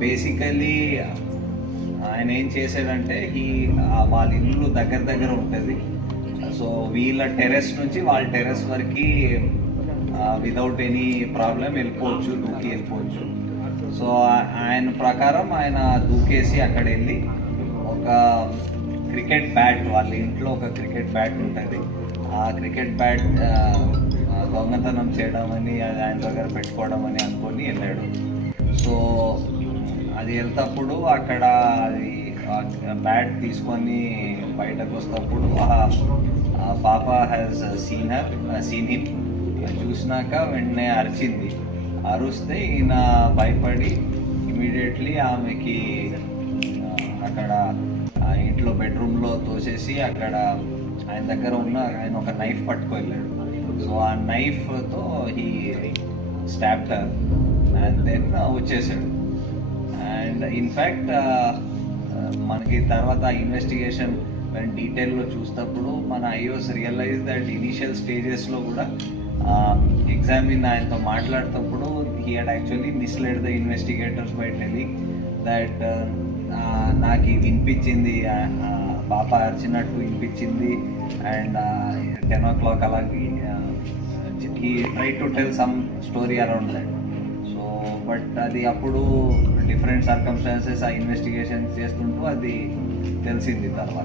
Basically ఆయన ఏం చేశాడంటే ఈ వాళ్ళ ఇల్లు దగ్గర దగ్గర ఉంటుంది. సో వీళ్ళ టెరెస్ నుంచి వాళ్ళ టెరెస్ వరకు వితౌట్ ఎనీ ప్రాబ్లం వెళ్ళిపోవచ్చు దూకి వెళ్ళిపోవచ్చు. సో ఆయన ప్రకారం ఆయన దూకేసి అక్కడ వెళ్ళి ఒక క్రికెట్ బ్యాట్ వాళ్ళ ఇంట్లో ఒక క్రికెట్ బ్యాట్ ఉంటుంది. ఆ క్రికెట్ బ్యాట్ దొంగతనం చేయడం అని అది ఆయన దగ్గర పెట్టుకోవడం అని అనుకొని వెళ్ళాడు. సో అది వెళ్తప్పుడు అక్కడ అది బ్యాట్ తీసుకొని బయటకు వస్తప్పుడు ఆ- పాప has seen her seen him చూసినాక వెంటనే అరిచింది. అరుస్తే ఈయన భయపడి ఇమీడియట్లీ ఆమెకి అక్కడ ఆ ఇంట్లో బెడ్రూమ్లో తోసేసి అక్కడ ఆయన దగ్గర ఉన్న ఆయన ఒక నైఫ్ పట్టుకు వెళ్ళాడు సో ఆ నైఫ్తో he stabbed her and then వచ్చేసాడు. అండ్ ఇన్ఫ్యాక్ట్ మనకి తర్వాత ఇన్వెస్టిగేషన్ డీటెయిల్లో చూసినప్పుడు మన ఐఓస్ రియలైజ్ దట్ ఇనీషియల్ స్టేజెస్లో కూడా ఎగ్జామిన్ ఆయనతో మాట్లాడేటప్పుడు he had actually misled the investigators by telling that నాకు ఇది వినిపించింది పాప అరిచినట్టు వినిపించింది అండ్ టెన్ ఓ క్లాక్ అలాగే he try to tell some story around that but అది అప్పుడు డిఫరెంట్ సర్కమ్స్టాన్సెస్ ఆ ఇన్వెస్టిగేషన్ చేస్తుంటూ అది తెలిసింది తర్వాత.